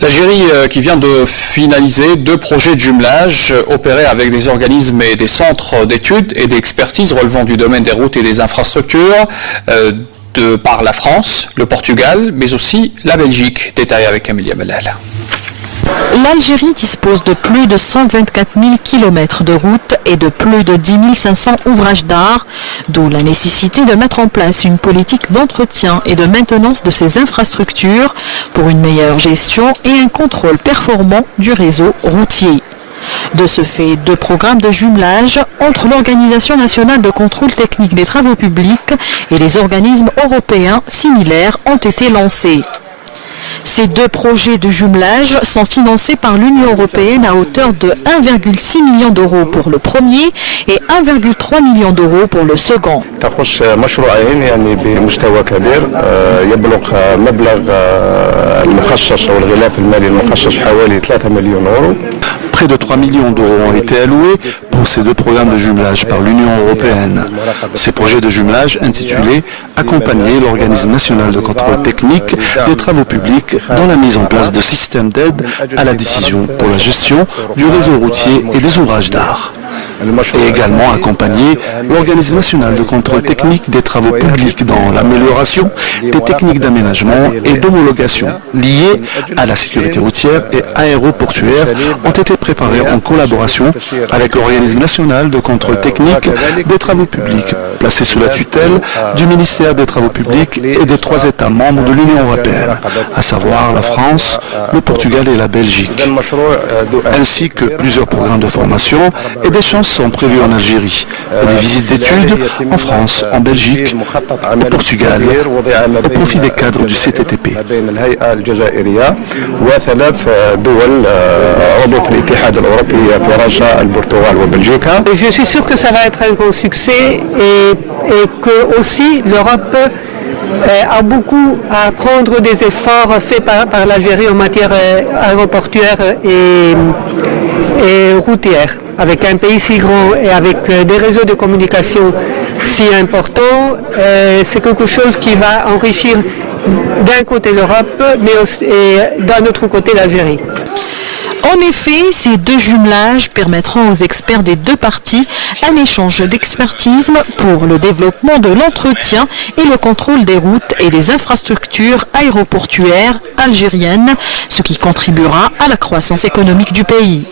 L'Algérie qui vient de finaliser 2 projets de jumelage opérés avec des organismes et des centres d'études et d'expertise relevant du domaine des routes et des infrastructures par la France, le Portugal, mais aussi la Belgique. Détail avec Amélia Mellal. L'Algérie dispose de plus de 124 000 km de routes et de plus de 10 500 ouvrages d'art, d'où la nécessité de mettre en place une politique d'entretien et de maintenance de ces infrastructures pour une meilleure gestion et un contrôle performant du réseau routier. De ce fait, 2 programmes de jumelage entre l'Organisation nationale de contrôle technique des travaux publics et les organismes européens similaires ont été lancés. Ces 2 projets de jumelage sont financés par l'Union européenne à hauteur de 1,6 million d'euros pour le premier et 1,3 million d'euros pour le second. تخص مشروعين يعني بمستوى كبير يبلغ مبلغ المخصص او الغلاف المالي المخصص حوالي 3 مليون اورو. Près de 3 millions d'euros ont été alloués pour ces 2 programmes de jumelage par l'Union européenne. Ces projets de jumelage intitulés « Accompagner l'organisme national de contrôle technique des travaux publics dans la mise en place de systèmes d'aide à la décision pour la gestion du réseau routier et des ouvrages d'art » et également accompagner l'Organisme national de contrôle technique des travaux publics dans l'amélioration des techniques d'aménagement et d'homologation liées à la sécurité routière et aéroportuaire ont été préparés en collaboration avec l'Organisme national de contrôle technique des travaux publics placé sous la tutelle du ministère des Travaux publics et des 3 États membres de l'Union européenne, à savoir la France, le Portugal et la Belgique, ainsi que plusieurs programmes de formation et d'échanges sont prévus en Algérie et des visites d'études en France, en Belgique, au Portugal, au profit des cadres du CTTP. Je suis sûr que ça va être un grand succès et que aussi l'Europe a beaucoup à apprendre des efforts faits par l'Algérie en matière aéroportuaire et routière. Avec un pays si grand et avec des réseaux de communication si importants, c'est quelque chose qui va enrichir d'un côté l'Europe, mais aussi, et d'un autre côté l'Algérie. En effet, ces 2 jumelages permettront aux experts des 2 parties un échange d'expertise pour le développement de l'entretien et le contrôle des routes et des infrastructures aéroportuaires algériennes, ce qui contribuera à la croissance économique du pays.